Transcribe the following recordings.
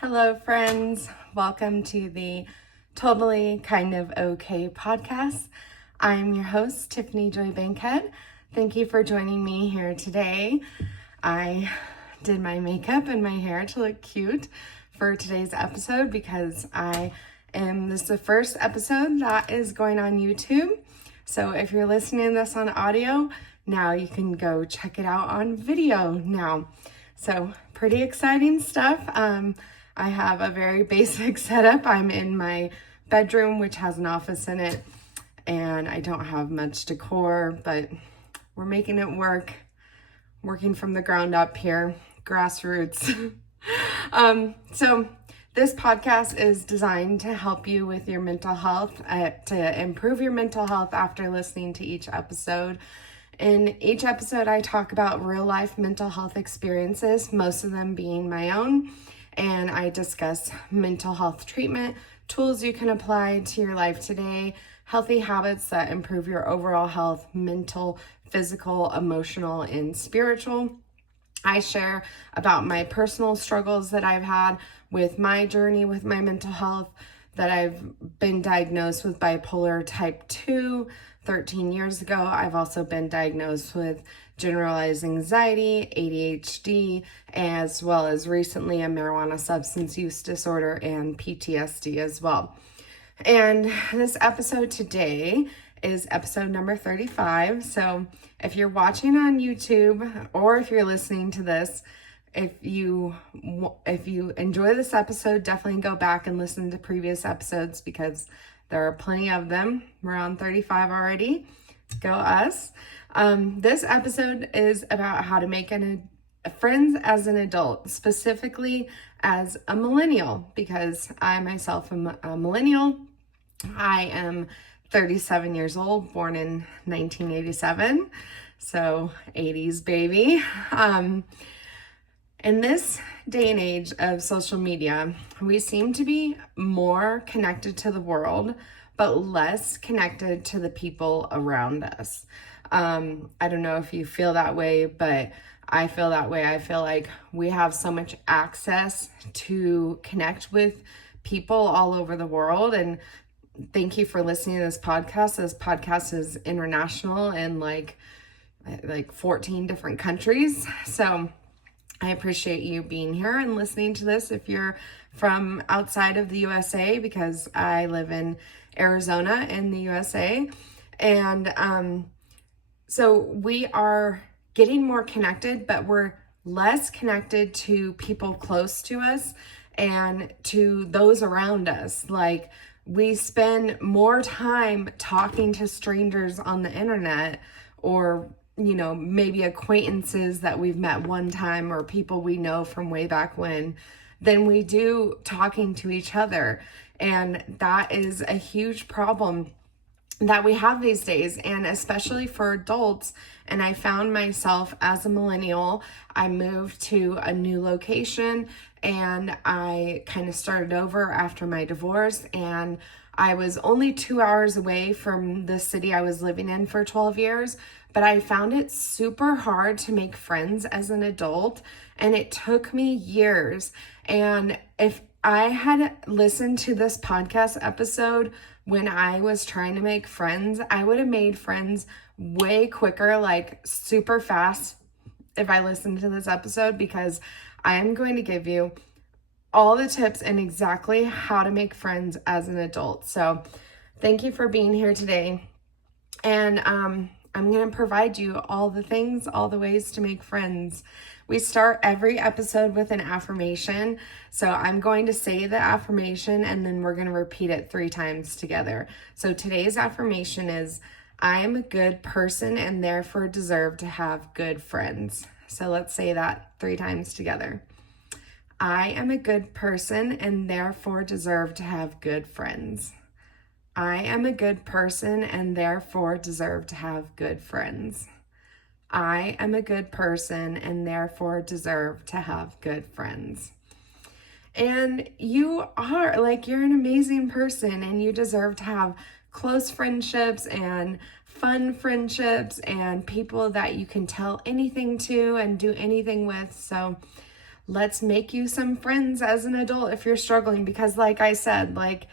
Hello, friends. Welcome to the Totally Kind of Okay podcast. I'm your host, Tiffany Joybankhead. Thank you for joining me here today. I did my makeup and my hair to look cute for today's episode because this is the first episode that is going on YouTube. So if you're listening to this on audio, now you can go check it out on video now. So pretty exciting stuff. I have a very basic setup. I'm in my bedroom, which has an office in it, and I don't have much decor, but we're making it work. Working from the ground up here, grassroots. So this podcast is designed to help you with your mental health, to improve your mental health after listening to each episode. In each episode, I talk about real life mental health experiences, most of them being my own, and I discuss mental health treatment, tools you can apply to your life today, healthy habits that improve your overall health, mental, physical, emotional, and spiritual. I share about my personal struggles that I've had with my journey with my mental health, that I've been diagnosed with bipolar type 2 13 years ago. I've also been diagnosed with generalized anxiety, ADHD, as well as recently a marijuana substance use disorder and PTSD as well. And this episode today is episode number 35. So if you're watching on YouTube or if you're listening to this, if you enjoy this episode, definitely go back and listen to previous episodes because there are plenty of them. We're on 35 already. Go us. This episode is about how to make friends as an adult, specifically as a millennial, because I myself am a millennial. I am 37 years old, born in 1987, so 80s baby. In this day and age of social media, we seem to be more connected to the world, but less connected to the people around us. I don't know if you feel that way, but I feel that way. I feel like we have so much access to connect with people all over the world. And thank you for listening to this podcast. This podcast is international in like 14 different countries. So I appreciate you being here and listening to this if you're from outside of the USA, because I live in Arizona in the USA. And so we are getting more connected, but we're less connected to people close to us and to those around us. Like, we spend more time talking to strangers on the internet, or maybe acquaintances that we've met one time or people we know from way back when, than we do talking to each other. And that is a huge problem that we have these days, and especially for adults. And I found myself as a millennial, I moved to a new location and I kind of started over after my divorce, and I was only 2 hours away from the city I was living in for 12 years, but I found it super hard to make friends as an adult, and it took me years. And if I had listened to this podcast episode when I was trying to make friends, I would have made friends way quicker, like super fast, if I listened to this episode, because I am going to give you all the tips and exactly how to make friends as an adult. So thank you for being here today. And I'm going to provide you all the ways to make friends. We start every episode with an affirmation. So I'm going to say the affirmation and then we're going to repeat it 3 times together. So today's affirmation is, I am a good person and therefore deserve to have good friends. So let's say that 3 times together. I am a good person and therefore deserve to have good friends. I am a good person and therefore deserve to have good friends. I am a good person and therefore deserve to have good friends. And you're an amazing person and you deserve to have close friendships and fun friendships and people that you can tell anything to and do anything with. So let's make you some friends as an adult if you're struggling. Because like I said, like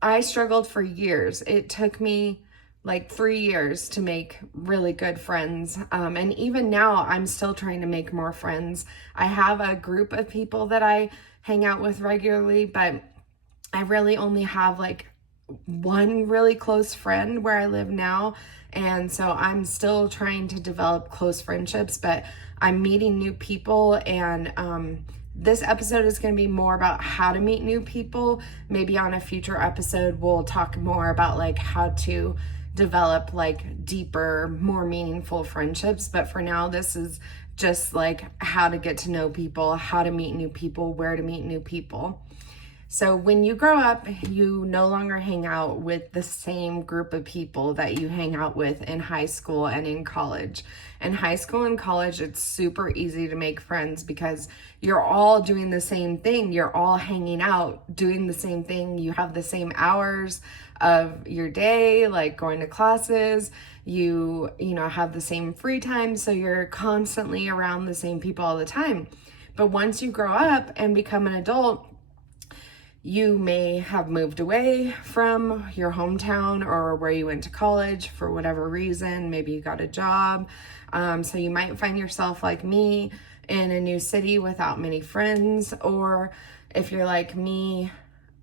I struggled for years. It took me like 3 years to make really good friends. And even now, I'm still trying to make more friends. I have a group of people that I hang out with regularly, but I really only have like one really close friend where I live now. And so I'm still trying to develop close friendships, but I'm meeting new people. And this episode is going to be more about how to meet new people. Maybe on a future episode, we'll talk more about like how to develop like deeper, more meaningful friendships. But for now, this is just like how to get to know people, how to meet new people, where to meet new people. So when you grow up, you no longer hang out with the same group of people that you hang out with in high school and in college. In high school and college, it's super easy to make friends because you're all doing the same thing. You're all hanging out, doing the same thing. You have the same hours of your day, like going to classes. You have the same free time. So you're constantly around the same people all the time. But once you grow up and become an adult, you may have moved away from your hometown or where you went to college for whatever reason. Maybe you got a job. So you might find yourself like me in a new city without many friends. Or if you're like me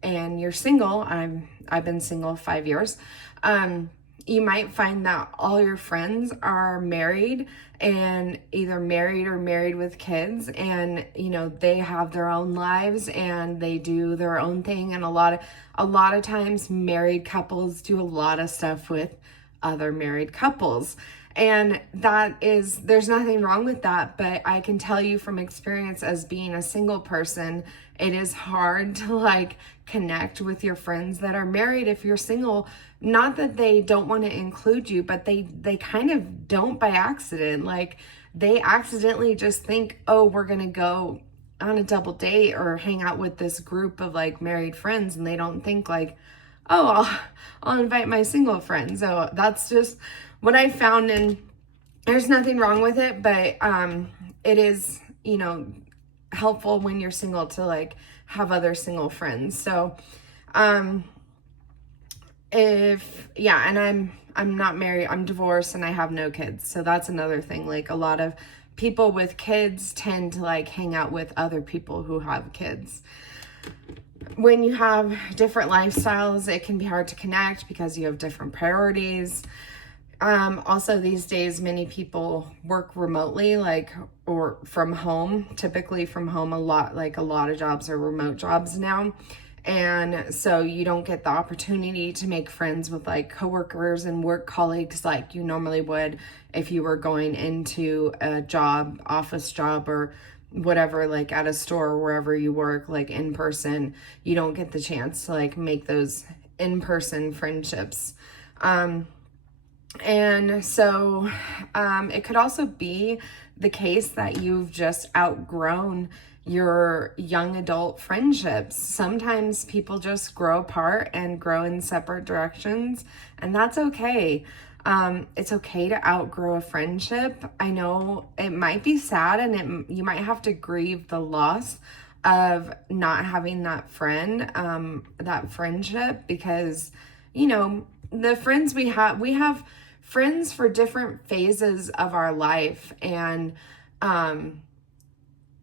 and you're single, I've been single 5 years. You might find that all your friends are married and either married or married with kids, and they have their own lives and they do their own thing. And a lot of times married couples do a lot of stuff with other married couples. And there's nothing wrong with that, but I can tell you from experience as being a single person, it is hard to like connect with your friends that are married if you're single. Not that they don't want to include you, but they kind of don't by accident. Like they accidentally just think, oh, we're going to go on a double date or hang out with this group of like married friends. And they don't think like, oh, I'll invite my single friends. So that's just what I found, and there's nothing wrong with it, but it is, helpful when you're single to like have other single friends. So and I'm not married, I'm divorced and I have no kids. So that's another thing. Like a lot of people with kids tend to like hang out with other people who have kids. When you have different lifestyles, it can be hard to connect because you have different priorities. Also these days, many people work remotely, or from home, typically from home. A lot of jobs are remote jobs now. And so you don't get the opportunity to make friends with like coworkers and work colleagues like you normally would if you were going into a job, office job or whatever, like at a store, wherever you work, like in person. You don't get the chance to like make those in-person friendships. And so it could also be the case that you've just outgrown your young adult friendships. Sometimes people just grow apart and grow in separate directions, and that's okay. It's okay to outgrow a friendship. I know it might be sad and you might have to grieve the loss of not having that friend, that friendship, because, the friends we have friends for different phases of our life. And,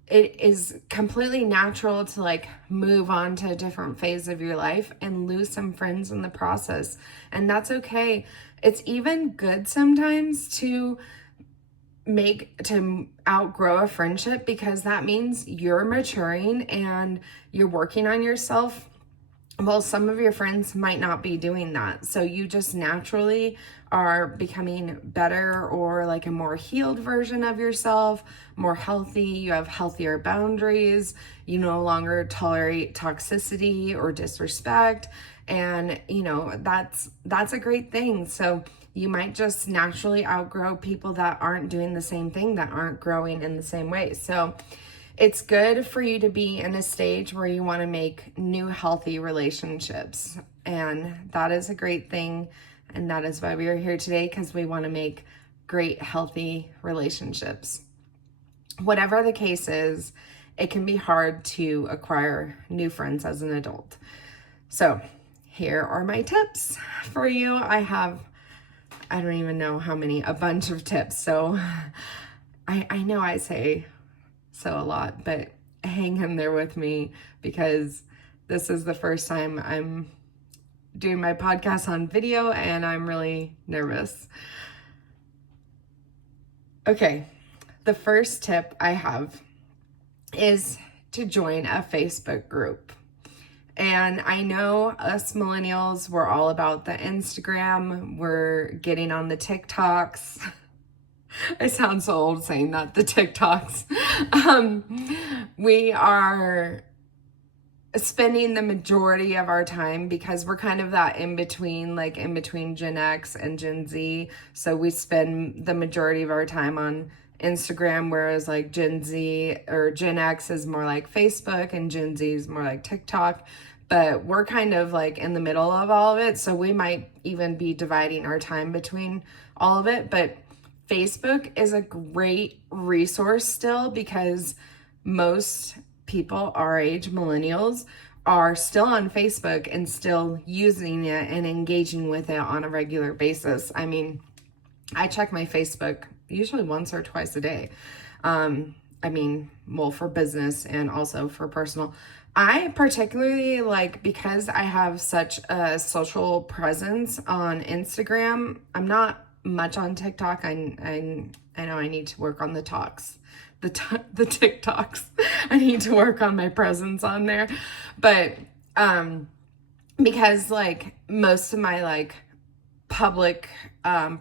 it is completely natural to like move on to a different phase of your life and lose some friends in the process. And that's okay. It's even good sometimes to outgrow a friendship, because that means you're maturing and you're working on yourself. Well, some of your friends might not be doing that. So you just naturally are becoming better, or like a more healed version of yourself, more healthy. You have healthier boundaries. You no longer tolerate toxicity or disrespect. And, that's a great thing. So you might just naturally outgrow people that aren't doing the same thing, that aren't growing in the same way. So it's good for you to be in a stage where you want to make new healthy relationships. And that is a great thing. And that is why we are here today, because we want to make great, healthy relationships. Whatever the case is, it can be hard to acquire new friends as an adult. So here are my tips for you. I don't even know how many, a bunch of tips. So I know I say so a lot, but hang in there with me because this is the first time I'm doing my podcast on video and I'm really nervous. Okay, the first tip I have is to join a Facebook group. And I know us millennials, we're all about the Instagram, we're getting on the TikToks. I sound so old saying that, the TikToks. We are spending the majority of our time because we're kind of that in between Gen X and Gen Z. So we spend the majority of our time on Instagram, whereas like Gen Z or Gen X is more like Facebook and Gen Z is more like TikTok. But we're kind of like in the middle of all of it. So we might even be dividing our time between all of it. But Facebook is a great resource still because most people our age, millennials, are still on Facebook and still using it and engaging with it on a regular basis. I mean, I check my Facebook usually once or twice a day. For business and also for personal. I particularly because I have such a social presence on Instagram. I'm not much on TikTok. I know I need to work on the talks. The TikToks. I need to work on my presence on there. But because most of my public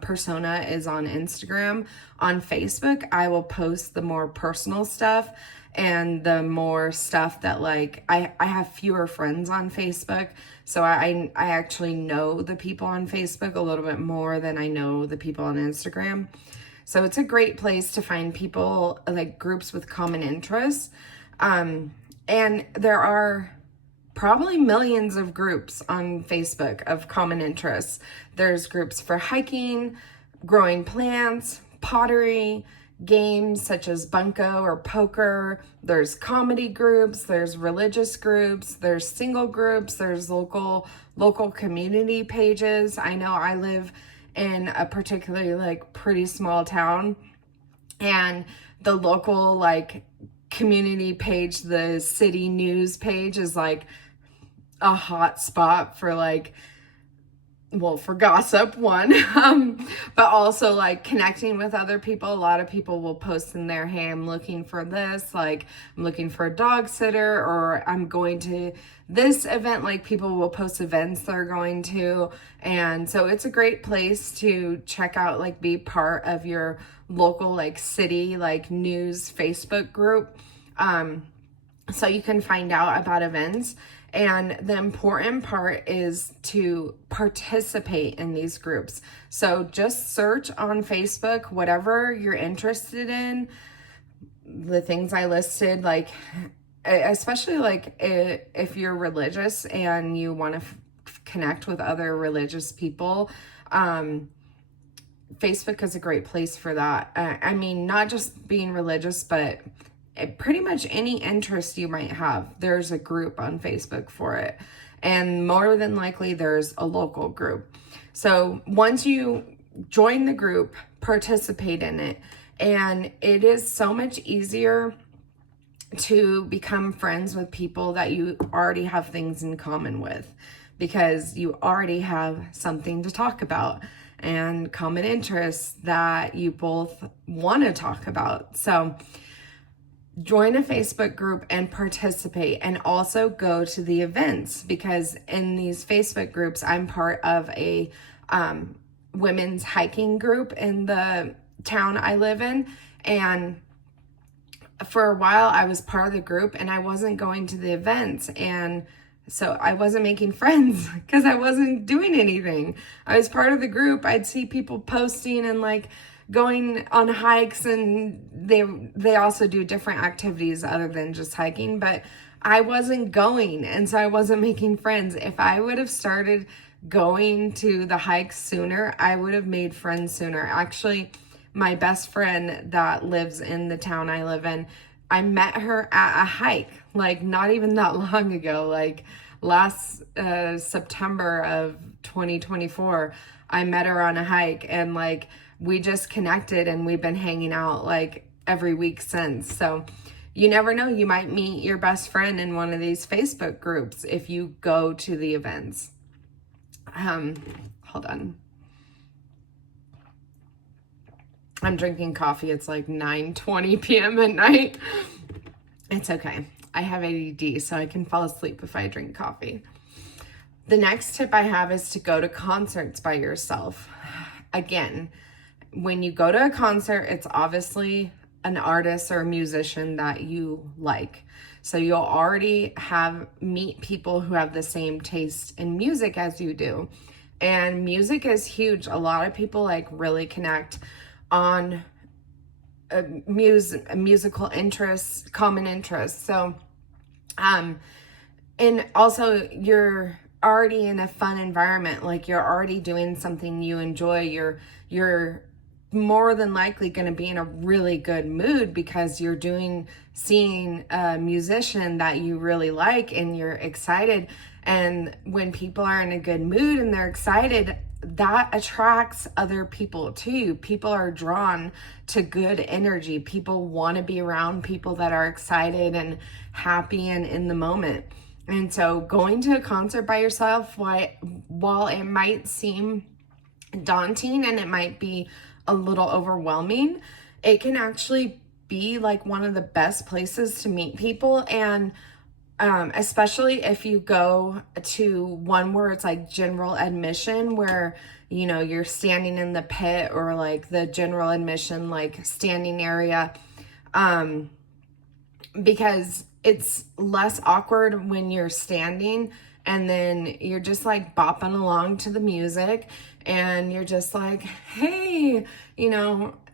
persona is on Instagram, on Facebook, I will post the more personal stuff and the more stuff that I have fewer friends on Facebook. So I actually know the people on Facebook a little bit more than I know the people on Instagram. So it's a great place to find people, groups with common interests. And there are probably millions of groups on Facebook of common interests. There's groups for hiking, growing plants, pottery, games such as bunco or poker. There's comedy groups, there's religious groups, there's single groups, there's local community pages. I know I live in a particularly pretty small town, and the local community page, the city news page, is a hot spot for for gossip, one, but also connecting with other people. A lot of people will post in there, hey, I'm looking for this, I'm looking for a dog sitter, or I'm going to this event. People will post events they're going to, and so it's a great place to check out, be part of your local city news Facebook group, so you can find out about events. And the important part is to participate in these groups. So just search on Facebook whatever you're interested in. The things I listed, especially if you're religious and you want to connect with other religious people, Facebook is a great place for that. Not just being religious, but pretty much any interest you might have, there's a group on Facebook for it. And more than likely, there's a local group. So once you join the group, participate in it, and it is so much easier to become friends with people that you already have things in common with, because you already have something to talk about and common interests that you both want to talk about. So join a Facebook group and participate, and also go to the events, because in these Facebook groups, I'm part of a women's hiking group in the town I live in. And for a while I was part of the group and I wasn't going to the events. And so I wasn't making friends because I wasn't doing anything. I was part of the group. I'd see people posting and going on hikes, and they also do different activities other than just hiking, but I wasn't going, and so I wasn't making friends. If I would have started going to the hikes sooner, I would have made friends sooner. Actually, my best friend that lives in the town I live in, I met her at a hike, like not even that long ago, like last September of 2024. I met her on a hike, and like we just connected, and we've been hanging out like every week since. So you never know, you might meet your best friend in one of these Facebook groups if you go to the events. Hold on. I'm drinking coffee. It's like 9:20 p.m. at night. It's okay. I have ADD, so I can fall asleep if I drink coffee. The next tip I have is to go to concerts by yourself. Again, when you go to a concert, it's obviously an artist or a musician that you like. So you'll already meet people who have the same taste in music as you do. And music is huge. A lot of people like really connect on musical interests, common interests. So, and also you're already in a fun environment. Like you're already doing something you enjoy. You're more than likely going to be in a really good mood because you're seeing a musician that you really like and you're excited. And when people are in a good mood and they're excited, that attracts other people too. People are drawn to good energy. People want to be around people that are excited and happy and in the moment. And so going to a concert by yourself, while it might seem daunting and it might be a little overwhelming, it can actually be like one of the best places to meet people. And especially if you go to one where it's like general admission, where you're standing in the pit, or like the general admission like standing area, because it's less awkward when you're standing and then you're just like bopping along to the music and you're just like, hey,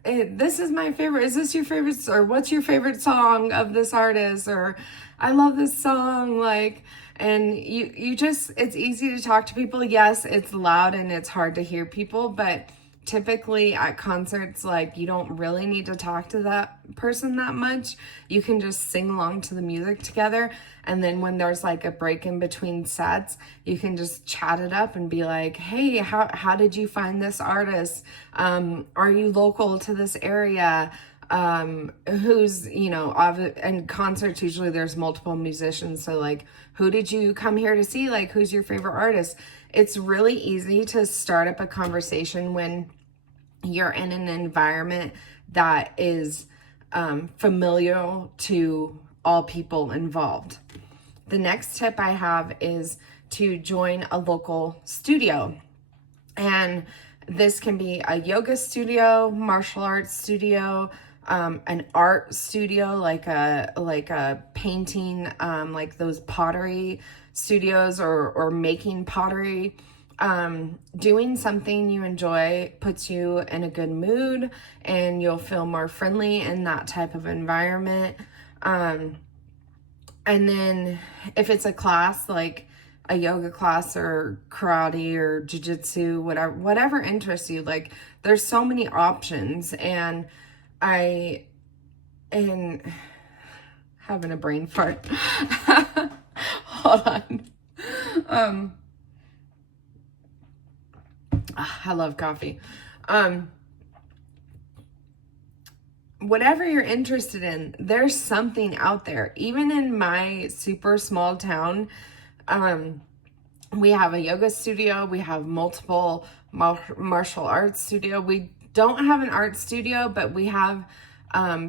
this is my favorite. Is this your favorite? Or what's your favorite song of this artist? Or I love this song. Like, and you just, it's easy to talk to people. Yes, it's loud and it's hard to hear people, but typically at concerts, like you don't really need to talk to that person that much. You can just sing along to the music together. And then when there's like a break in between sets, you can just chat it up and be like, hey, how did you find this artist? Are you local to this area? Who's, and concerts, usually there's multiple musicians. So like, who did you come here to see? Like, who's your favorite artist? It's really easy to start up a conversation when you're in an environment that is familiar to all people involved. The next tip I have is to join a local studio. And this can be a yoga studio, martial arts studio, an art studio, like a painting, like those pottery studios, or making pottery. Doing something you enjoy puts you in a good mood and you'll feel more friendly in that type of environment. And then if it's a class, like a yoga class or karate or jiu-jitsu, whatever interests you, like there's so many options. And I am having a brain fart. Hold on. I love coffee. Whatever you're interested in, there's something out there. Even in my super small town, we have a yoga studio. We have multiple martial arts studio. We don't have an art studio, but we have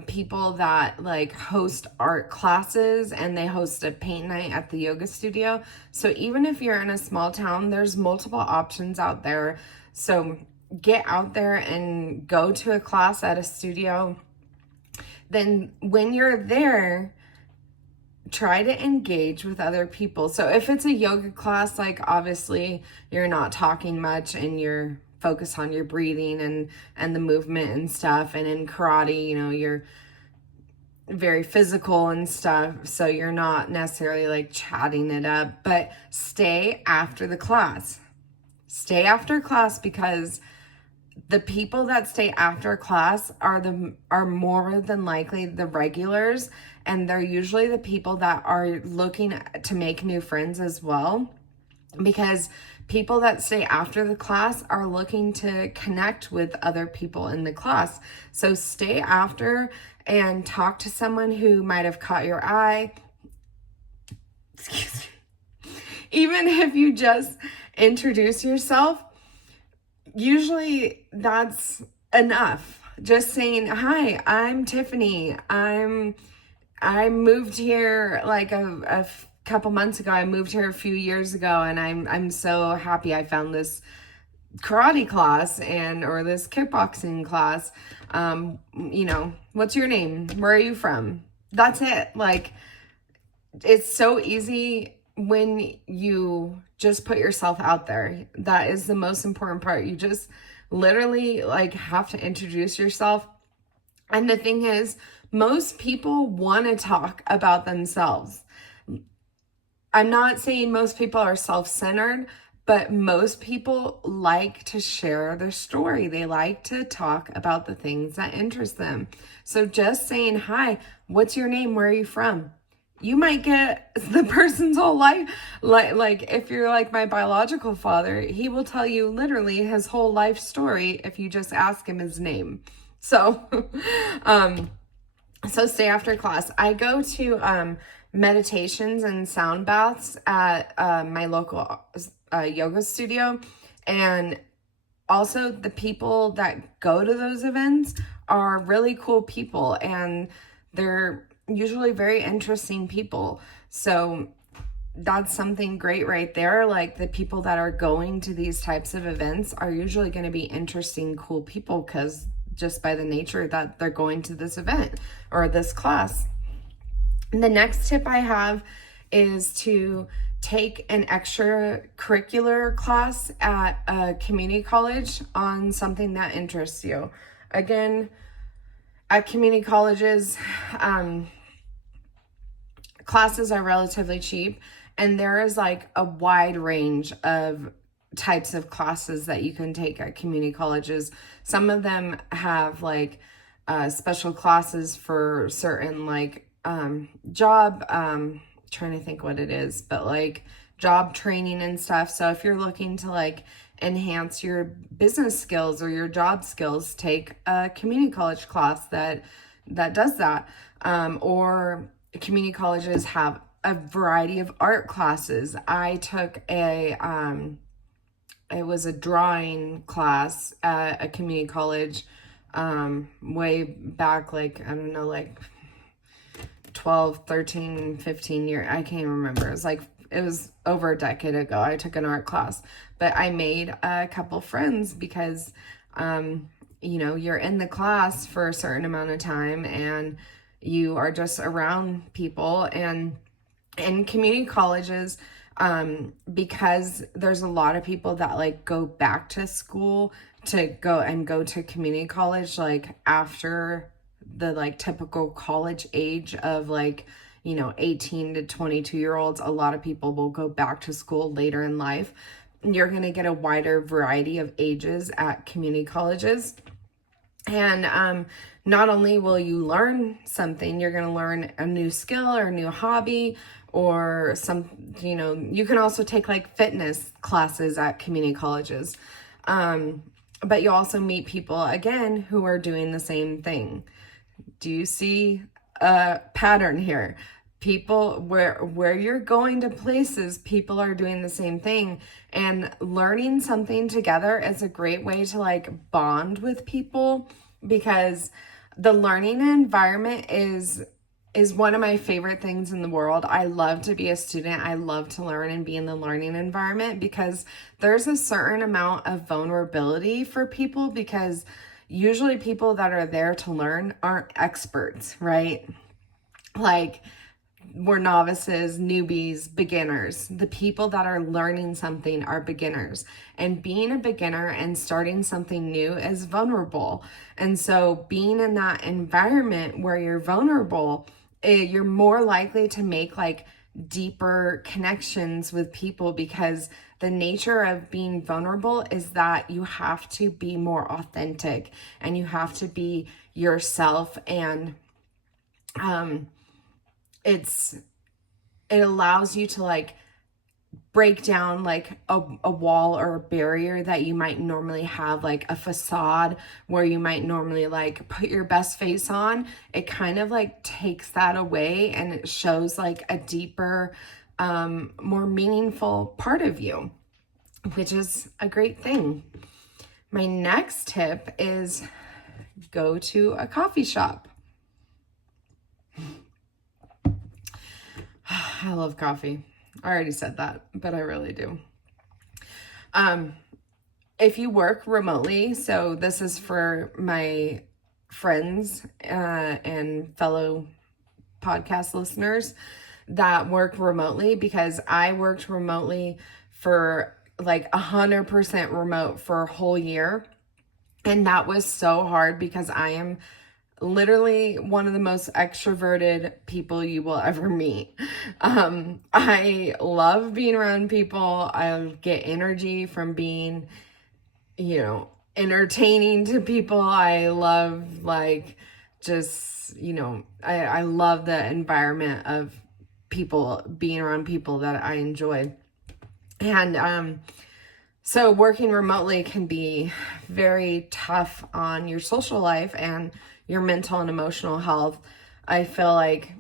people that like host art classes, and they host a paint night at the yoga studio. So even if you're in a small town, there's multiple options out there. So get out there and go to a class at a studio. Then when you're there, try to engage with other people. So if it's a yoga class, like obviously you're not talking much and you're focused on your breathing and the movement and stuff. And in karate, you're very physical and stuff. So you're not necessarily like chatting it up, but stay after the class. Stay after class, because The people that stay after class are more than likely the regulars, and they're usually the people that are looking to make new friends as well, because people that stay after the class are looking to connect with other people in the class. So stay after and talk to someone who might have caught your eye. Excuse me. Even if you just introduce yourself, usually that's enough. Just saying, "Hi, I'm Tiffany. I moved here like a couple months ago. I moved here a few years ago, and I'm so happy I found this karate class or this kickboxing class. What's your name? Where are you from?" That's it. Like, it's so easy when you just put yourself out there. That is the most important part. You just literally like have to introduce yourself. And the thing is, most people want to talk about themselves. I'm not saying most people are self-centered, but most people like to share their story. They like to talk about the things that interest them. So just saying, "Hi, what's your name? Where are you from?" You might get the person's whole life. Like if you're like my biological father, he will tell you literally his whole life story if you just ask him his name. So, so stay after class. I go to meditations and sound baths at my local yoga studio, and also the people that go to those events are really cool people, and they're usually very interesting people. So that's something great right there. Like, the people that are going to these types of events are usually going to be interesting, cool people, because just by the nature that they're going to this event or this class. The next tip I have is to take an extracurricular class at a community college on something that interests you. Again, at community colleges, classes are relatively cheap, and there is like a wide range of types of classes that you can take at community colleges. Some of them have like special classes for certain like job, trying to think what it is, but like job training and stuff. So if you're looking to like enhance your business skills or your job skills, take a community college class that does that. Or community colleges have a variety of art classes. I took it was a drawing class at a community college way back, like, I don't know, like 12, 13, 15 years. I can't even remember. It was over a decade ago. I took an art class, but I made a couple friends because, you're in the class for a certain amount of time and you are just around people. And in community colleges, because there's a lot of people that like go back to school to go to community college, like after the like typical college age of like 18 to 22-year-olds. A lot of people will go back to school later in life. You're going to get a wider variety of ages at community colleges. And not only will you learn something, you're going to learn a new skill or a new hobby, or you can also take like fitness classes at community colleges. But you also meet people again who are doing the same thing. Do you see a pattern here? People, where you're going to places, people are doing the same thing, and learning something together is a great way to like bond with people, because the learning environment is one of my favorite things in the world. I love to be a student. I love to learn and be in the learning environment, because there's a certain amount of vulnerability for people, because usually people that are there to learn aren't experts, right? Like, we're novices, newbies, beginners. The people that are learning something are beginners. And being a beginner and starting something new is vulnerable. And so being in that environment where you're vulnerable, you're more likely to make like deeper connections with people, because the nature of being vulnerable is that you have to be more authentic and you have to be yourself. And it allows you to like break down like a wall or a barrier that you might normally have, like a facade where you might normally like put your best face on. It kind of like takes that away and it shows like a deeper, more meaningful part of you, which is a great thing. My next tip is go to a coffee shop. I love coffee. I already said that, but I really do. If you work remotely, so this is for my friends and fellow podcast listeners that work remotely, because I worked remotely for like 100% remote for a whole year. And that was so hard because I am literally one of the most extroverted people you will ever meet. I love being around people. I get energy from being, entertaining to people. I love like just, I love the environment of people, being around people that I enjoy. And so working remotely can be very tough on your social life and your mental and emotional health. I feel like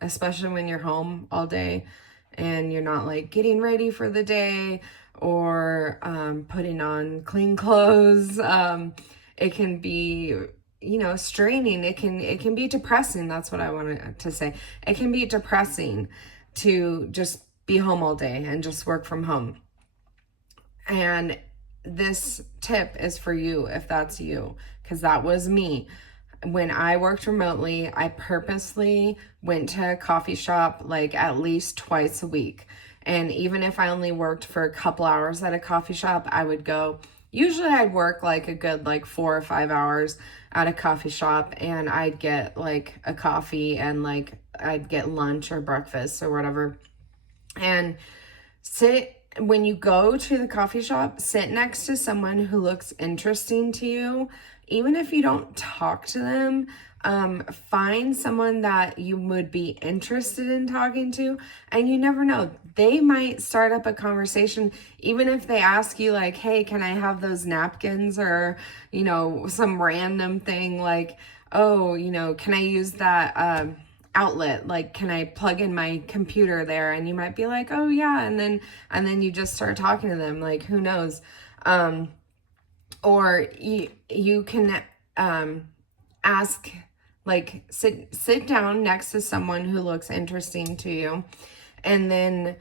especially when you're home all day and you're not like getting ready for the day or putting on clean clothes, it can be, straining. It can be depressing. That's what I wanted to say. It can be depressing to just be home all day and just work from home. And this tip is for you if that's you, because that was me. When I worked remotely, I purposely went to a coffee shop like at least twice a week. And even if I only worked for a couple hours at a coffee shop, I would go. Usually I'd work like a good like 4 or 5 hours at a coffee shop, and I'd get like a coffee and like I'd get lunch or breakfast or whatever. And when you go to the coffee shop, sit next to someone who looks interesting to you. Even if you don't talk to them, find someone that you would be interested in talking to. And you never know, they might start up a conversation, even if they ask you like, hey, can I have those napkins? Or, some random thing like, oh, can I use that outlet? Like, can I plug in my computer there? And you might be like, oh yeah. And then you just start talking to them, like, who knows? Or you can ask, like, sit down next to someone who looks interesting to you, and then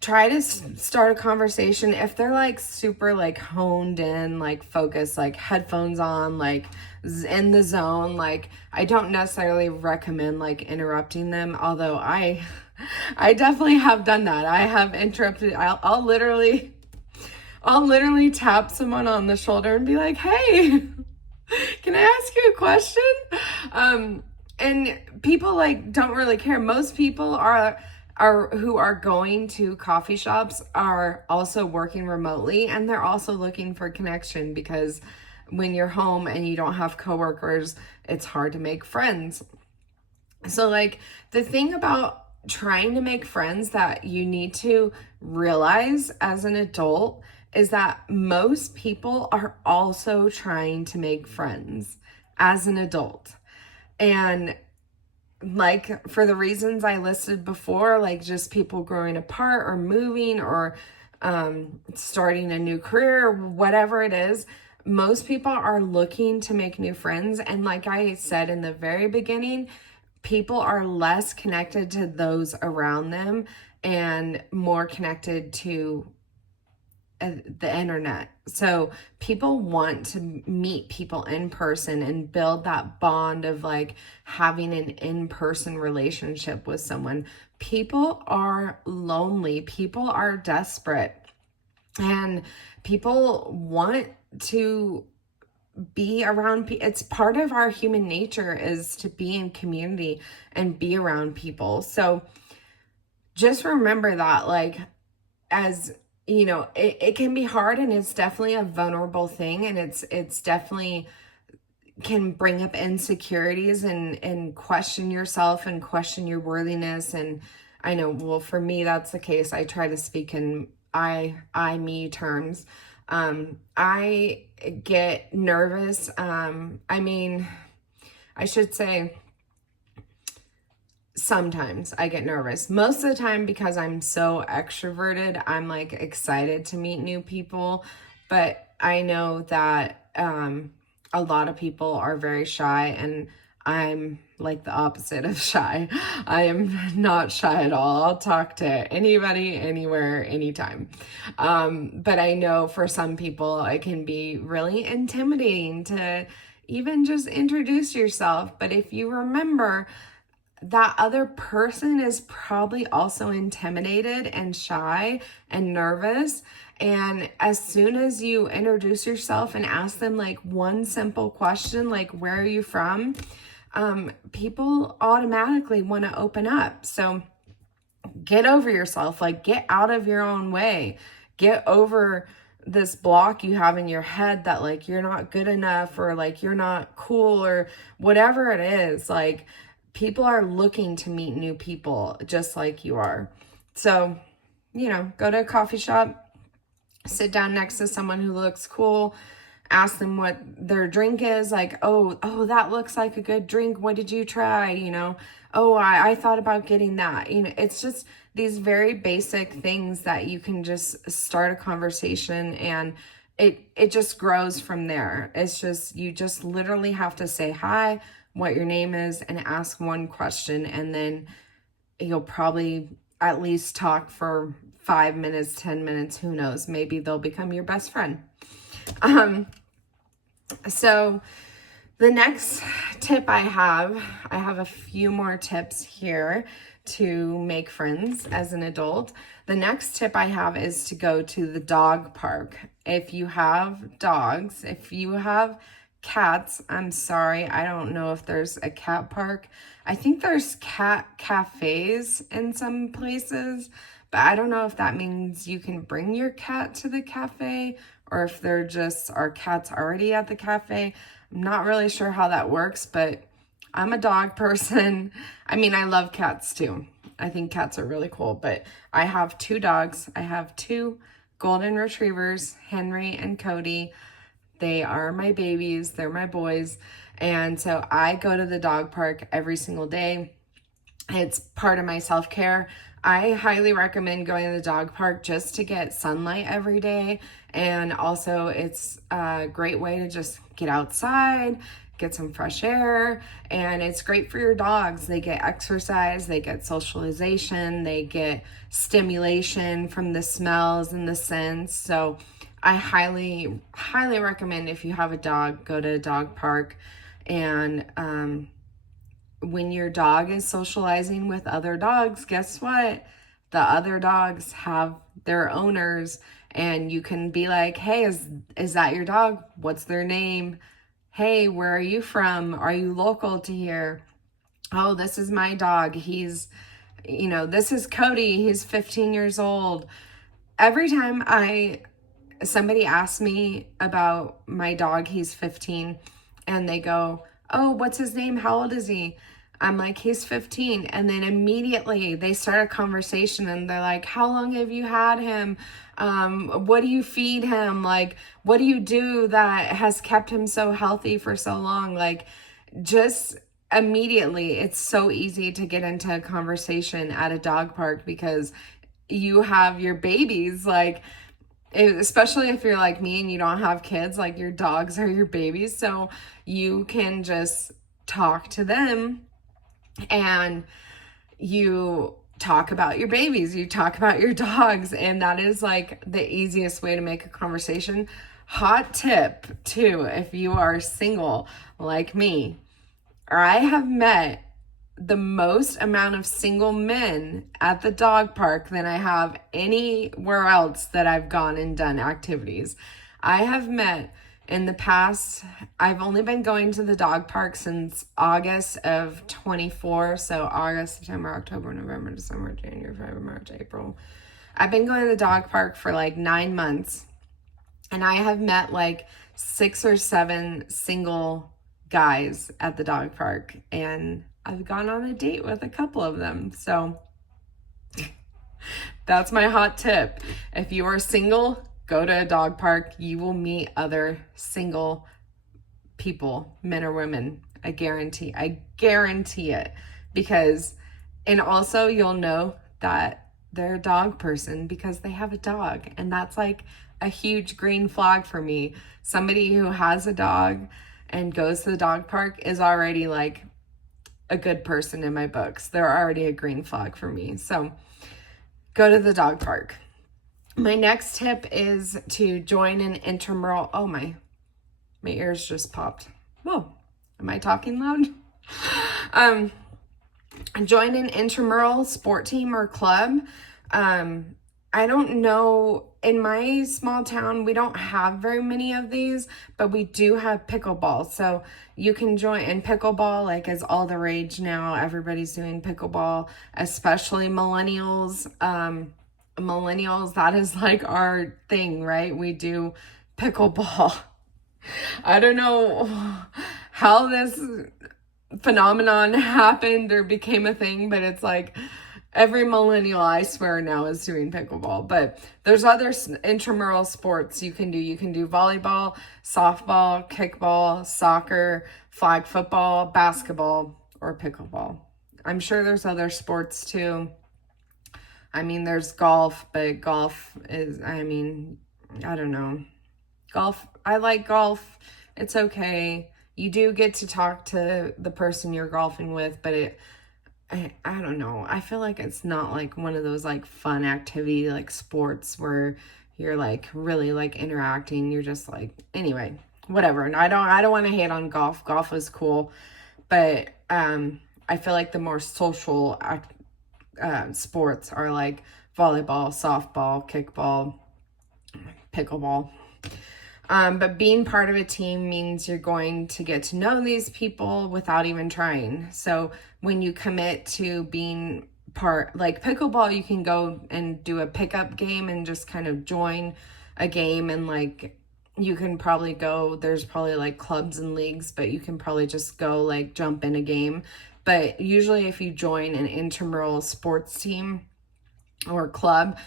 try to start a conversation. If they're like super like honed in, like focused, like headphones on, like in the zone, like I don't necessarily recommend like interrupting them, although I definitely have done that. I have interrupted. I'll literally tap someone on the shoulder and be like, hey, can I ask you a question? And people like don't really care. Most people who are going to coffee shops are also working remotely, and they're also looking for connection, because when you're home and you don't have coworkers, it's hard to make friends. So like the thing about trying to make friends that you need to realize as an adult is that most people are also trying to make friends as an adult. And like for the reasons I listed before, like just people growing apart or moving or starting a new career, whatever it is, most people are looking to make new friends. And like I said in the very beginning, people are less connected to those around them and more connected to the internet. So people want to meet people in person and build that bond of like having an in-person relationship with someone. People are lonely. People are desperate. And people want to be around it's part of our human nature is to be in community and be around people. So just remember that, like, as you know, it can be hard, and it's definitely a vulnerable thing, and it's definitely can bring up insecurities and question yourself and question your worthiness. And I know, well, for me, that's the case. I try to speak in me terms. I get nervous. I mean, I should say sometimes I get nervous. Most of the time, because I'm so extroverted, I'm like excited to meet new people. But I know that a lot of people are very shy, and I'm like the opposite of shy. I am not shy at all. I'll talk to anybody, anywhere, anytime. But I know for some people it can be really intimidating to even just introduce yourself. But if you remember, that other person is probably also intimidated and shy and nervous. And as soon as you introduce yourself and ask them like one simple question, like, where are you from? People automatically want to open up. So get over yourself, like, get out of your own way, get over this block you have in your head that like you're not good enough, or like you're not cool, or whatever it is. Like, people are looking to meet new people just like you are. So, you know, go to a coffee shop, sit down next to someone who looks cool, ask them what their drink is. Like, oh, that looks like a good drink. What did you try? You know, oh, I thought about getting that. You know, it's just these very basic things that you can just start a conversation, and it just grows from there. It's just, you just literally have to say hi, what your name is, and ask one question, and then you'll probably at least talk for 5 minutes, 10 minutes, who knows, maybe they'll become your best friend. So the next tip I have a few more tips here to make friends as an adult. The next tip I have is to go to the dog park. If you have dogs, if you have cats, I'm sorry, I don't know if there's a cat park. I think there's cat cafes in some places, but I don't know if that means you can bring your cat to the cafe, or if they're just, are cats already at the cafe. I'm not really sure how that works, but I'm a dog person. I mean, I love cats too. I think cats are really cool, but I have 2 dogs. I have 2 golden retrievers, Henry and Cody. They are my babies. They're my boys. And so I go to the dog park every single day. It's part of my self-care. I highly recommend going to the dog park just to get sunlight every day. And also it's a great way to just get outside, get some fresh air, and it's great for your dogs. They get exercise, they get socialization, they get stimulation from the smells and the scents. So I highly, highly recommend, if you have a dog, go to a dog park. And when your dog is socializing with other dogs, guess what? The other dogs have their owners, and you can be like, hey, is that your dog? What's their name? Hey, where are you from? Are you local to here? Oh, this is my dog. He's, you know, this is Cody. He's 15 years old. Every time somebody asks me about my dog, he's 15, and they go, oh, what's his name? How old is he? I'm like, he's 15. And then immediately they start a conversation, and they're like, how long have you had him? What do you feed him? Like, what do you do that has kept him so healthy for so long? Like, just immediately, it's so easy to get into a conversation at a dog park, because you have your babies, like, especially if you're like me and you don't have kids, like, your dogs are your babies. So you can just talk to them, and you talk about your babies, you talk about your dogs, and that is like the easiest way to make a conversation. Hot tip too, if you are single like me, I have met the most amount of single men at the dog park than I have anywhere else that I've gone and done activities. I have met In the past, I've only been going to the dog park since August of 24. So August, September, October, November, December, January, February, March, April. I've been going to the dog park for like 9 months. And I have met like 6 or 7 single guys at the dog park. And I've gone on a date with a couple of them. So that's my hot tip. If you are single, go to a dog park. You will meet other single people, men or women. I guarantee it. And also you'll know that they're a dog person because they have a dog. And that's like a huge green flag for me. Somebody who has a dog and goes to the dog park is already like a good person in my books. They're already a green flag for me. So go to the dog park. My next tip is to join an intramural. Oh, my ears just popped. Whoa, am I talking loud? Join an intramural sport team or club. I don't know, in my small town, we don't have very many of these, but we do have pickleball. So you can join, and pickleball like is all the rage now. Everybody's doing pickleball, especially millennials. Millennials, that is like our thing, right? We do pickleball. I don't know how this phenomenon happened or became a thing, but it's like every millennial, I swear, now is doing pickleball. But there's other intramural sports you can do. You can do volleyball, softball, kickball, soccer, flag football, basketball, or pickleball. I'm sure there's other sports too. I mean, there's golf, but golf is, I don't know. Golf, I like golf. It's okay. You do get to talk to the person you're golfing with, but I don't know. I feel like it's not like one of those like fun activity like sports where you're like really like interacting. You're just like, anyway, whatever. And I don't want to hate on golf. Golf is cool, but I feel like the more social sports are like volleyball, softball, kickball, pickleball. But being part of a team means you're going to get to know these people without even trying. So when you commit to being part, like pickleball, you can go and do a pickup game and just kind of join a game, and like you can probably go, there's probably like clubs and leagues, but you can probably just go like jump in a game. But usually if you join an intramural sports team or club,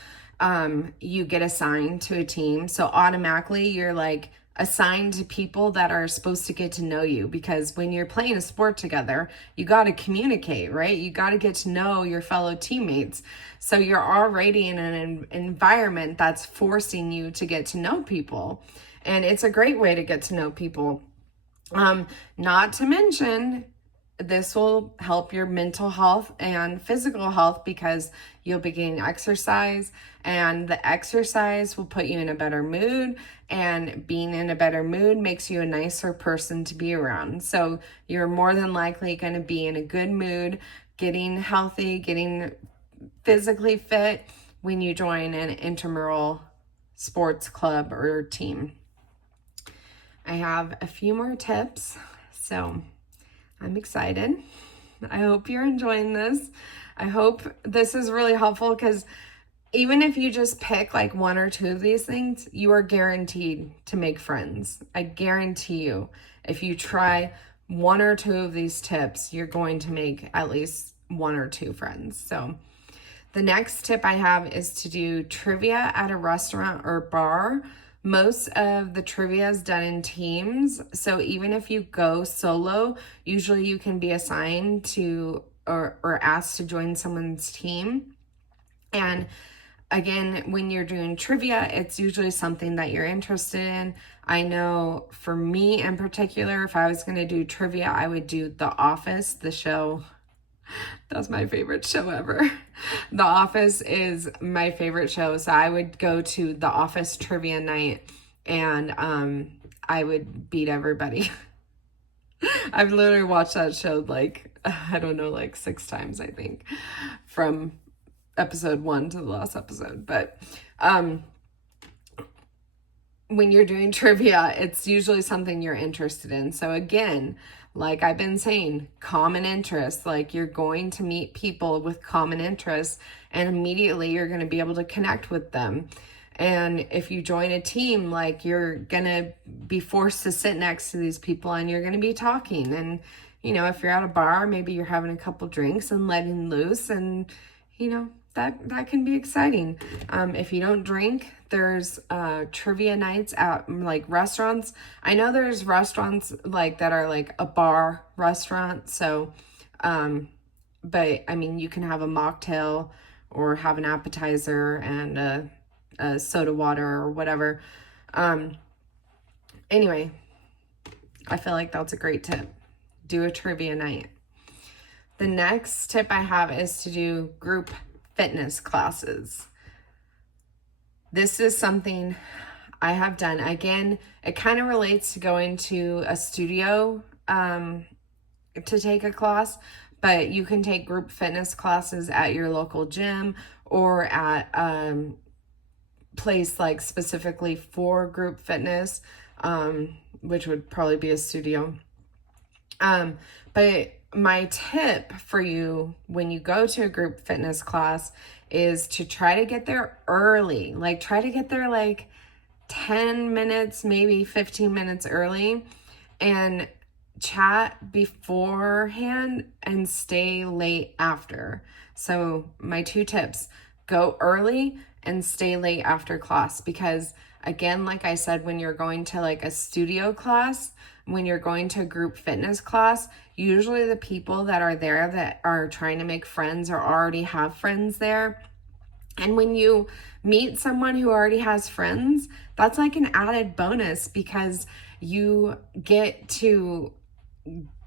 you get assigned to a team. So automatically you're like assigned to people that are supposed to get to know you, because when you're playing a sport together, you got to communicate, right? You got to get to know your fellow teammates. So you're already in an environment that's forcing you to get to know people. And it's a great way to get to know people. Not to mention, this will help your mental health and physical health because you'll be getting exercise, and the exercise will put you in a better mood, and being in a better mood makes you a nicer person to be around. So you're more than likely going to be in a good mood, getting healthy, getting physically fit when you join an intramural sports club or team. I have a few more tips, so I'm excited. I hope you're enjoying this. I hope this is really helpful, because even if you just pick like 1 or 2 of these things, you are guaranteed to make friends. I guarantee you, if you try 1 or 2 of these tips, you're going to make at least 1 or 2 friends. So the next tip I have is to do trivia at a restaurant or bar. Most of the trivia is done in teams. So even if you go solo, usually you can be assigned to or asked to join someone's team. And again, when you're doing trivia, it's usually something that you're interested in. I know for me in particular, if I was going to do trivia, I would do The Office, the show. That's my favorite show ever. The Office is my favorite show. So I would go to The Office trivia night, and I would beat everybody. I've literally watched that show like, I don't know, like 6 times, I think, from episode 1 to the last episode. But when you're doing trivia, it's usually something you're interested in. So again, like I've been saying, common interests, like you're going to meet people with common interests and immediately you're going to be able to connect with them. And if you join a team, like you're going to be forced to sit next to these people and you're going to be talking. And, you know, if you're at a bar, maybe you're having a couple drinks and letting loose, and, you know, that can be exciting. If you don't drink, there's trivia nights at like restaurants. I know there's restaurants like that are like a bar restaurant. So, but I mean, you can have a mocktail or have an appetizer and a soda water or whatever. Anyway, I feel like that's a great tip. Do a trivia night. The next tip I have is to do group fitness classes. This is something I have done. Again, it kind of relates to going to a studio to take a class, but you can take group fitness classes at your local gym or at place like specifically for group fitness, which would probably be a studio. But my tip for you when you go to a group fitness class is to try to get there early. Like try to get there like 10 minutes, maybe 15 minutes early, and chat beforehand and stay late after. So my 2 tips: go early and stay late after class, because again, like I said, when you're going to like a studio class, when you're going to a group fitness class, usually the people that are there that are trying to make friends or already have friends there. And when you meet someone who already has friends, that's like an added bonus, because you get to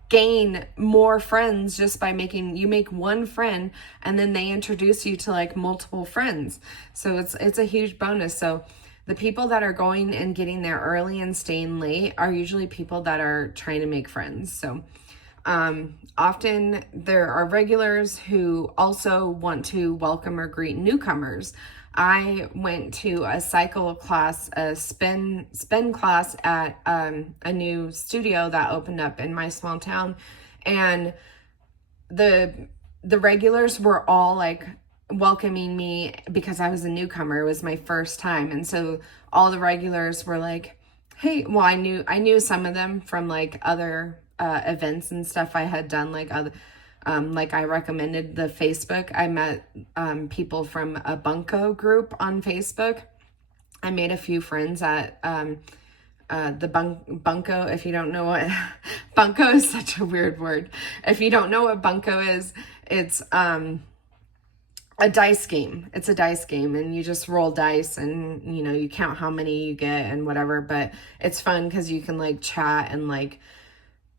gain more friends just by you make one friend and then they introduce you to like multiple friends. So it's a huge bonus. So the people that are going and getting there early and staying late are usually people that are trying to make friends. So often there are regulars who also want to welcome or greet newcomers. I went to a cycle class, a spin class at a new studio that opened up in my small town, and the regulars were all like welcoming me because I was a newcomer. It was my first time, and so all the regulars were like, "Hey," well, I knew some of them from like other events and stuff I had done, like other. Like I recommended the Facebook. I met people from a bunco group on Facebook. I made a few friends at the bunco. If you don't know what bunco is, such a weird word. If you don't know what bunco is, it's a dice game. It's a dice game, and you just roll dice, and you know, you count how many you get and whatever. But it's fun because you can like chat and like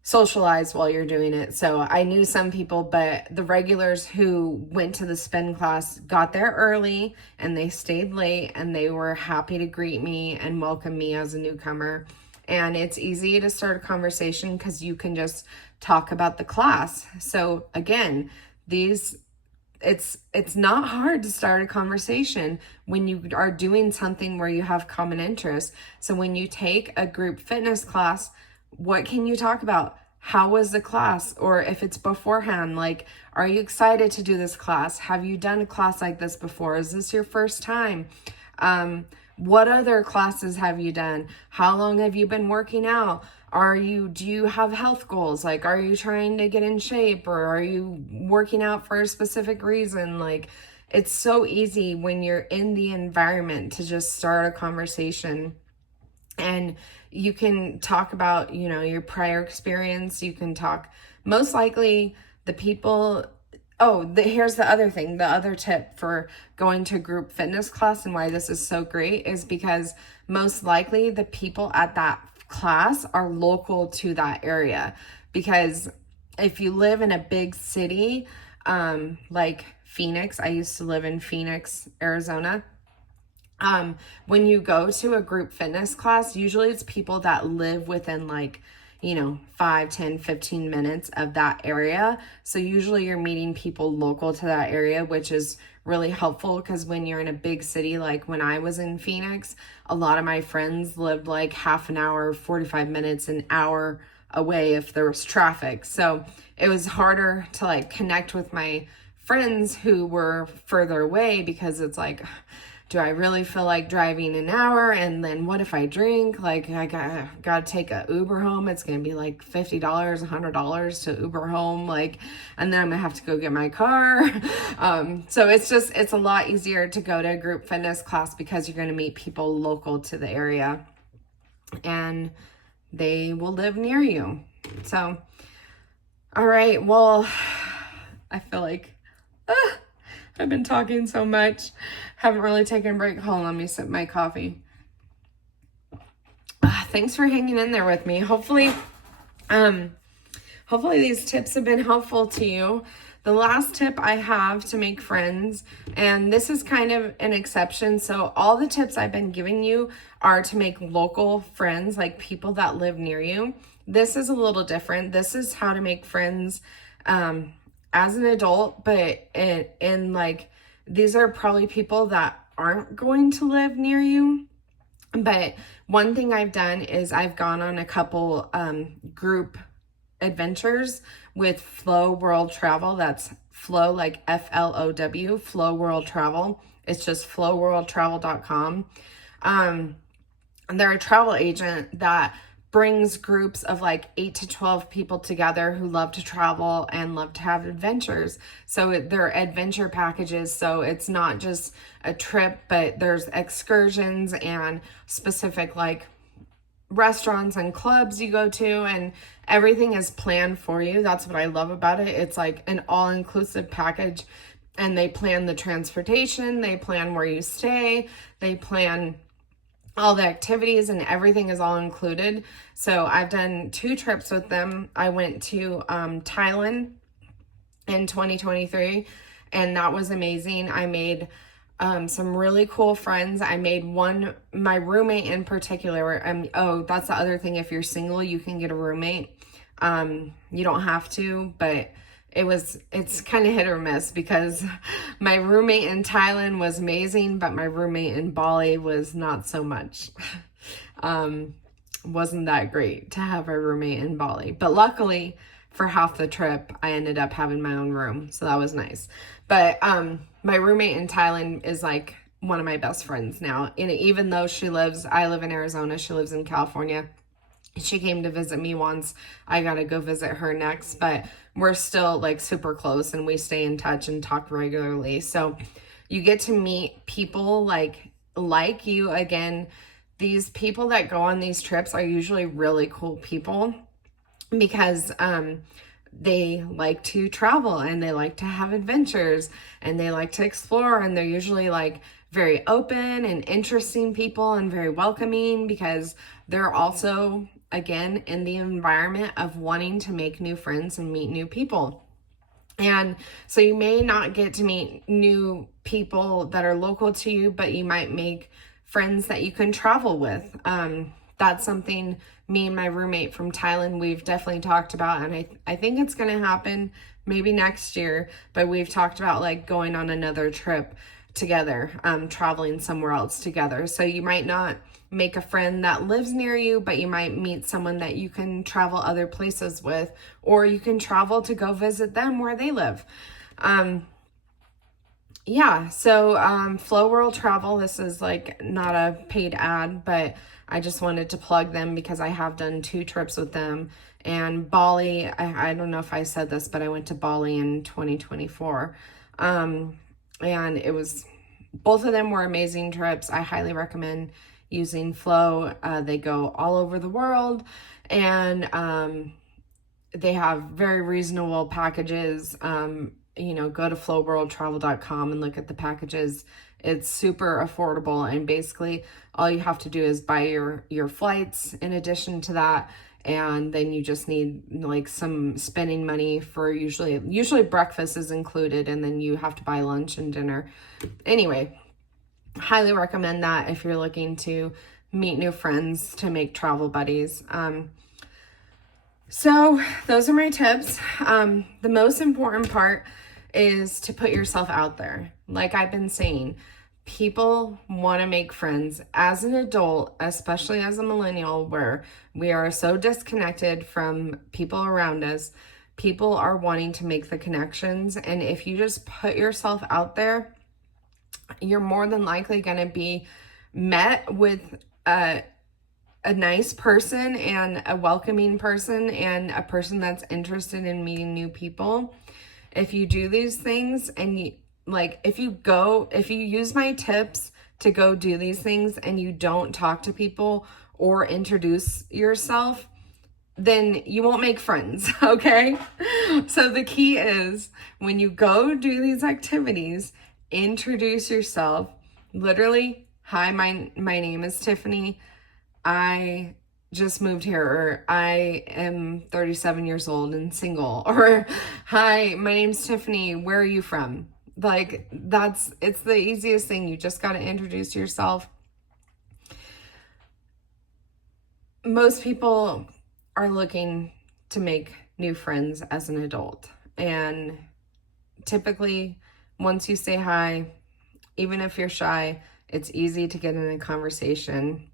socialize while you're doing it. So I knew some people, but the regulars who went to the spin class got there early and they stayed late, and they were happy to greet me and welcome me as a newcomer. And it's easy to start a conversation because you can just talk about the class. So again, it's not hard to start a conversation when you are doing something where you have common interests. So when you take a group fitness class, what can you talk about? How was the class? Or if it's beforehand, like, are you excited to do this class? Have you done a class like this before? Is this your first time? What other classes have you done? How long have you been working out? Do you have health goals? Like, are you trying to get in shape, or are you working out for a specific reason? Like, it's so easy when you're in the environment to just start a conversation. And you can talk about, you know, your prior experience. You can talk, most likely the people. Here's the other thing. The other tip for going to a group fitness class and why this is so great is because most likely the people at that class are local to that area. Because if you live in a big city, like Phoenix, I used to live in Phoenix, Arizona. When you go to a group fitness class, usually it's people that live within like, 5, 10, 15 minutes of that area. So usually you're meeting people local to that area, which is really helpful because when you're in a big city, like when I was in Phoenix, a lot of my friends lived like half an hour, 45 minutes, an hour away if there was traffic. So it was harder to like connect with my friends who were further away because it's like, do I really feel like driving an hour? And then what if I drink? Like I gotta take a Uber home. It's gonna be like $50, $100 to Uber home. Like, and then I'm gonna have to go get my car. So it's a lot easier to go to a group fitness class because you're gonna meet people local to the area and they will live near you. So, all right, well, I feel like I've been talking so much. Haven't really taken a break. Hold on, let me sip my coffee. Thanks for hanging in there with me. Hopefully these tips have been helpful to you. The last tip I have to make friends, and this is kind of an exception. So all the tips I've been giving you are to make local friends, like people that live near you. This is a little different. This is how to make friends as an adult, but in like, these are probably people that aren't going to live near you. But one thing I've done is I've gone on a couple group adventures with Flow World Travel. That's Flow, like FLOW, Flow World Travel. It's just flowworldtravel.com. And they're a travel agent that brings groups of like 8 to 12 people together who love to travel and love to have adventures. So they're adventure packages. So it's not just a trip, but there's excursions and specific like restaurants and clubs you go to, and everything is planned for you. That's what I love about it. It's like an all-inclusive package, and they plan the transportation, they plan where you stay, they plan all the activities, and everything is all included. So I've done 2 trips with them. I went to Thailand in 2023, and that was amazing. I made some really cool friends. I made my roommate in particular. Oh, that's the other thing. If you're single, you can get a roommate. You don't have to, but it's kind of hit or miss because my roommate in Thailand was amazing, but my roommate in Bali was not so much. Wasn't that great to have a roommate in Bali, but luckily for half the trip, I ended up having my own room. So that was nice. But, my roommate in Thailand is like one of my best friends now. And even though I live in Arizona, she lives in California. She came to visit me once. I got to go visit her next, but we're still like super close and we stay in touch and talk regularly. So you get to meet people like you. Again, these people that go on these trips are usually really cool people because they like to travel and they like to have adventures and they like to explore, and they're usually like very open and interesting people and very welcoming because they're also, again, in the environment of wanting to make new friends and meet new people. And so you may not get to meet new people that are local to you, but you might make friends that you can travel with. That's something me and my roommate from Thailand, we've definitely talked about, and I think it's going to happen maybe next year, but we've talked about like going on another trip together, traveling somewhere else together. So you might not make a friend that lives near you, but you might meet someone that you can travel other places with, or you can travel to go visit them where they live. So Flow World Travel, this is like not a paid ad, but I just wanted to plug them because I have done 2 trips with them. And Bali, I don't know if I said this, but I went to Bali in 2024. And both of them were amazing trips. I highly recommend using Flow. They go all over the world, and they have very reasonable packages. Go to flowworldtravel.com and look at the packages. It's super affordable, and basically all you have to do is buy your flights in addition to that, and then you just need like some spending money for usually breakfast is included, and then you have to buy lunch and dinner. Anyway, highly recommend that if you're looking to meet new friends, to make travel buddies. So those are my tips. The most important part is to put yourself out there. Like I've been saying, people want to make friends. As an adult, especially as a millennial, where we are so disconnected from people around us, people are wanting to make the connections. And if you just put yourself out there, you're more than likely going to be met with a nice person and a welcoming person and a person that's interested in meeting new people. If you do these things and you like, if you use my tips to go do these things and you don't talk to people or introduce yourself, then you won't make friends, okay? So the key is when you go do these activities, introduce yourself. Literally, hi, my name is Tiffany. I just moved here, or I am 37 years old and single, or hi, my name's Tiffany. Where are you from? Like it's the easiest thing. You just got to introduce yourself. Most people are looking to make new friends as an adult. And typically once you say hi, even if you're shy, it's easy to get in a conversation.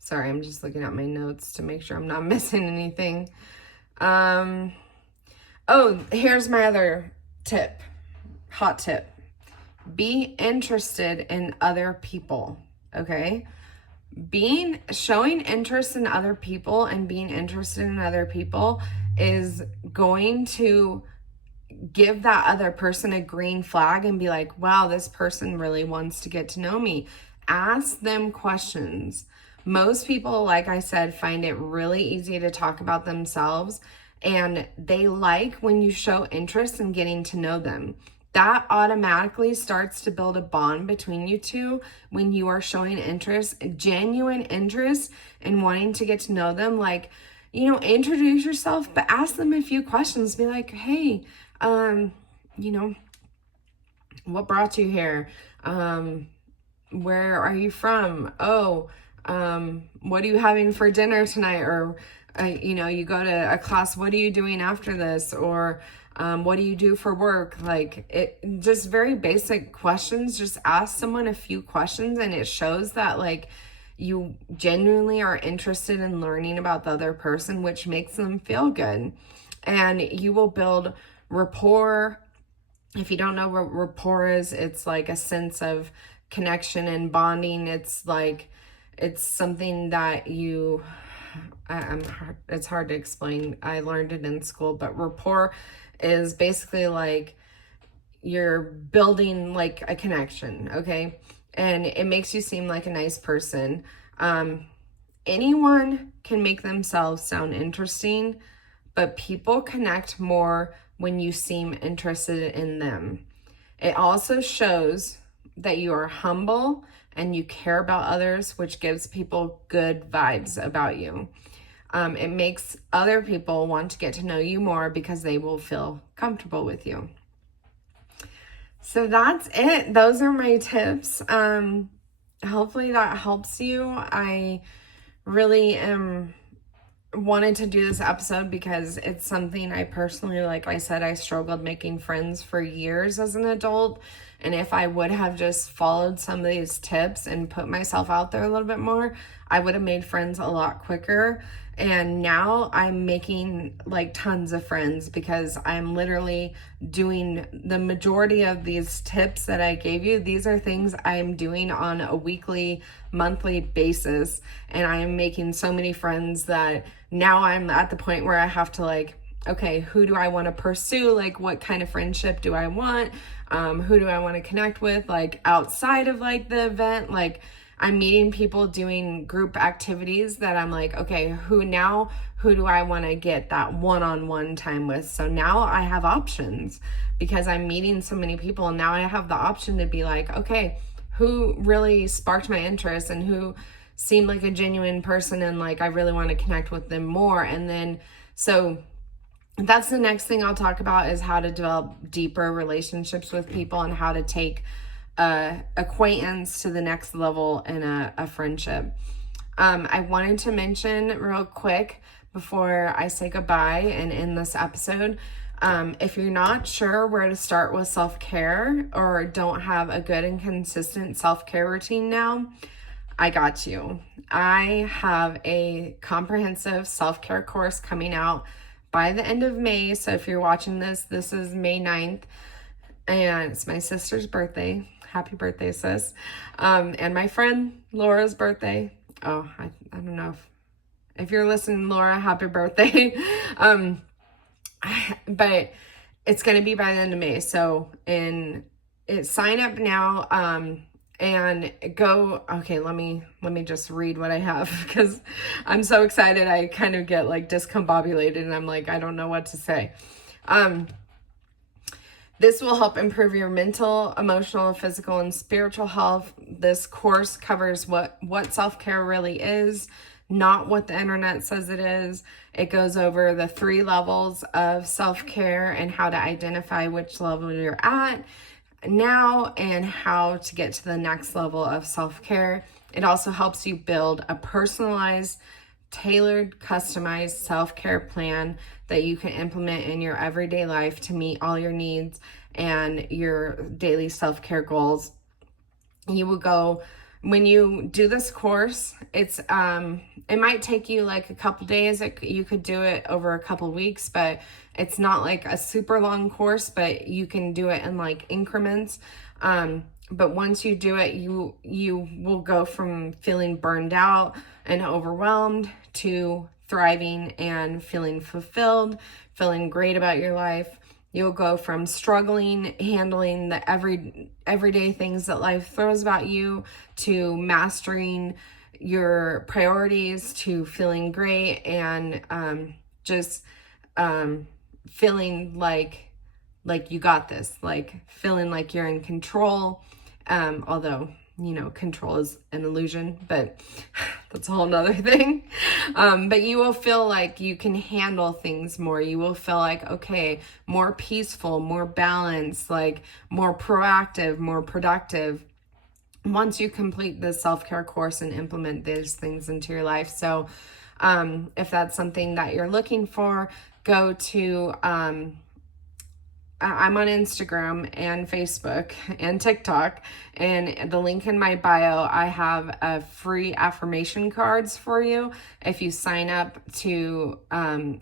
Sorry, I'm just looking at my notes to make sure I'm not missing anything. Oh, here's my other tip, hot tip. Be interested in other people, okay? Showing interest in other people and being interested in other people is going to give that other person a green flag and be like, wow, this person really wants to get to know me. Ask them questions. Most people, like I said, find it really easy to talk about themselves, and they like when you show interest in getting to know them. That automatically starts to build a bond between you two when you are showing interest, genuine interest in wanting to get to know them. Like, introduce yourself, but ask them a few questions. Be like, hey, what brought you here? Where are you from? Oh, what are you having for dinner tonight? Or, you go to a class, what are you doing after this? Or, what do you do for work? Like, it just very basic questions. Just ask someone a few questions, and it shows that like you genuinely are interested in learning about the other person, which makes them feel good. And you will build rapport. If you don't know what rapport is, it's like a sense of connection and bonding. It's like, it's something that it's hard to explain. I learned it in school, but rapport is basically like you're building like a connection, okay? And it makes you seem like a nice person. Anyone can make themselves sound interesting, but people connect more when you seem interested in them. It also shows that you are humble and you care about others, which gives people good vibes about you. It makes other people want to get to know you more because they will feel comfortable with you. So that's it. Those are my tips. Hopefully that helps you. I really wanted to do this episode because it's something I personally, like I said, I struggled making friends for years as an adult. And if I would have just followed some of these tips and put myself out there a little bit more, I would have made friends a lot quicker. And now I'm making like tons of friends because I'm literally doing the majority of these tips that I gave you. These are things I'm doing on a weekly, monthly basis. And I am making so many friends that now I'm at the point where I have to like, okay, who do I want to pursue? Like, what kind of friendship do I want? Who do I want to connect with? Like outside of like the event, like I'm meeting people doing group activities that I'm like, okay, who do I want to get that one-on-one time with? So now I have options because I'm meeting so many people, and now I have the option to be like, okay, who really sparked my interest and who seemed like a genuine person, and like I really want to connect with them more. And then so that's the next thing I'll talk about, is how to develop deeper relationships with people and how to take acquaintance to the next level in a friendship. I wanted to mention real quick, before I say goodbye and end this episode. If you're not sure where to start with self-care or don't have a good and consistent self-care routine now, I got you. I have a comprehensive self-care course coming out by the end of May. So if you're watching this, this is May 9th, and it's my sister's birthday. Happy birthday, sis. And my friend Laura's birthday. Oh, I don't know if you're listening, Laura, happy birthday. But it's going to be by the end of May. So sign up now. And go, okay, let me just read what I have, because I'm so excited. I kind of get like discombobulated and I'm like, I don't know what to say. This will help improve your mental, emotional, physical, and spiritual health. This course covers what self-care really is, not what the internet says it is. It goes over the 3 levels of self-care and how to identify which level you're at now and how to get to the next level of self-care. It also helps you build a personalized, tailored, customized self-care plan that you can implement in your everyday life to meet all your needs and your daily self-care goals. You will go, when you do this course, it might take you like a couple days. You could do it over a couple weeks, but it's not like a super long course, but you can do it in like increments. But once you do it, you will go from feeling burned out and overwhelmed to thriving and feeling fulfilled, feeling great about your life. You'll go from struggling, handling the everyday things that life throws at you, to mastering your priorities, to feeling great and just feeling like you got this, like feeling like you're in control. Although, control is an illusion, but that's a whole nother thing. But you will feel like you can handle things more. You will feel like, okay, more peaceful, more balanced, like more proactive, more productive once you complete the self-care course and implement these things into your life. So if that's something that you're looking for, go to I'm on Instagram and Facebook and TikTok, and the link in my bio, I have free affirmation cards for you. If you sign up to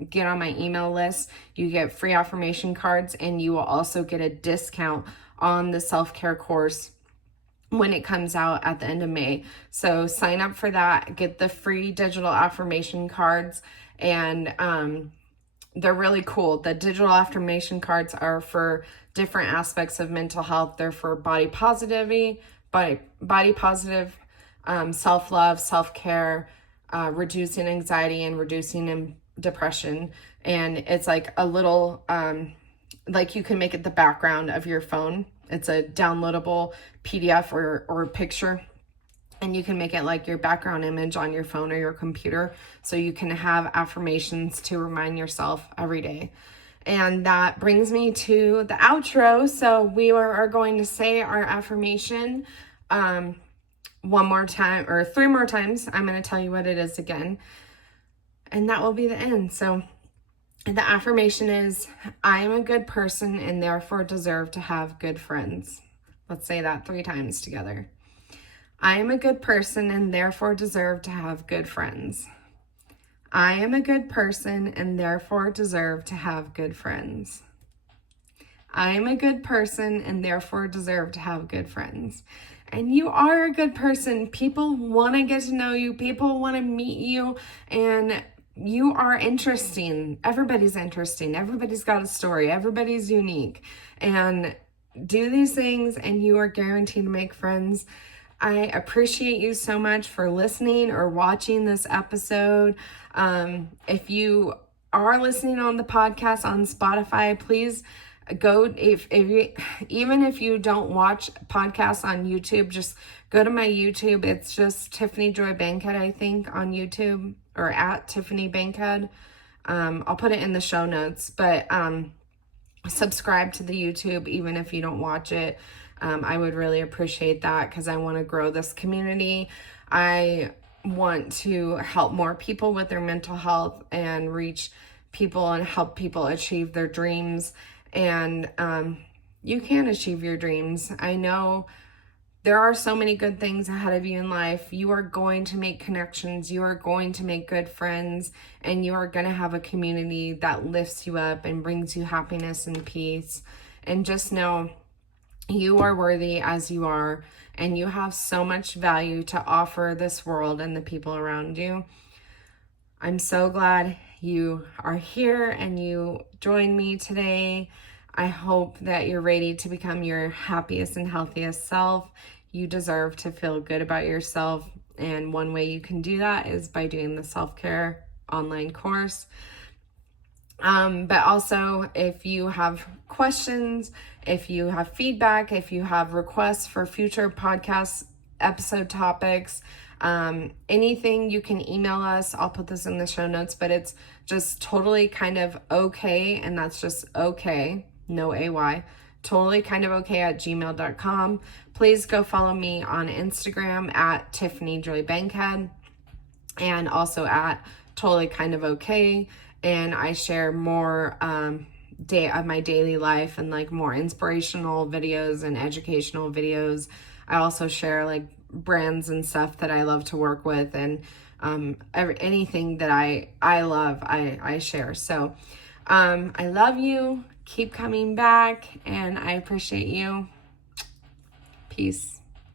get on my email list, you get free affirmation cards, and you will also get a discount on the self-care course when it comes out at the end of May. So sign up for that, get the free digital affirmation cards, and they're really cool. The digital affirmation cards are for different aspects of mental health. They're for body positivity, body positive, self-love, self-care, reducing anxiety and reducing depression. And it's like a little, like you can make it the background of your phone. It's a downloadable PDF or picture. And you can make it like your background image on your phone or your computer, so you can have affirmations to remind yourself every day. And that brings me to the outro. So we are going to say our affirmation one more time, or 3 more times. I'm going to tell you what it is again, and that will be the end. So the affirmation is, I am a good person and therefore deserve to have good friends. Let's say that 3 times together. I am a good person and therefore deserve to have good friends. I am a good person and therefore deserve to have good friends. I am a good person and therefore deserve to have good friends. And you are a good person. People want to get to know you. People want to meet you. And you are interesting. Everybody's interesting. Everybody's got a story. Everybody's unique. And do these things and you are guaranteed to make friends. I appreciate you so much for listening or watching this episode. If you are listening on the podcast on Spotify, please go, even if you don't watch podcasts on YouTube, just go to my YouTube. It's just Tiffany Joy Bankhead, I think, on YouTube, or at Tiffany Bankhead. I'll put it in the show notes, but subscribe to the YouTube even if you don't watch it. I would really appreciate that, because I want to grow this community. I want to help more people with their mental health and reach people and help people achieve their dreams. And you can achieve your dreams. I know there are so many good things ahead of you in life. You are going to make connections. You are going to make good friends, and you are going to have a community that lifts you up and brings you happiness and peace. And just know you are worthy as you are, and you have so much value to offer this world and the people around you. I'm so glad you are here and you joined me today. I hope that you're ready to become your happiest and healthiest self. You deserve to feel good about yourself. And one way you can do that is by doing the self-care online course. But also, if you have questions, if you have feedback, if you have requests for future podcast episode topics, anything, you can email us. I'll put this in the show notes, but it's just totally kind of okay. And that's just okay, no AY, totally kind of okay at gmail.com. Please go follow me on Instagram at tiffanyjoybankhead and also at totally kind of okay. And I share more day of my daily life and like more inspirational videos and educational videos. I also share like brands and stuff that I love to work with, and anything that I love, I share. So I love you. Keep coming back, and I appreciate you. Peace.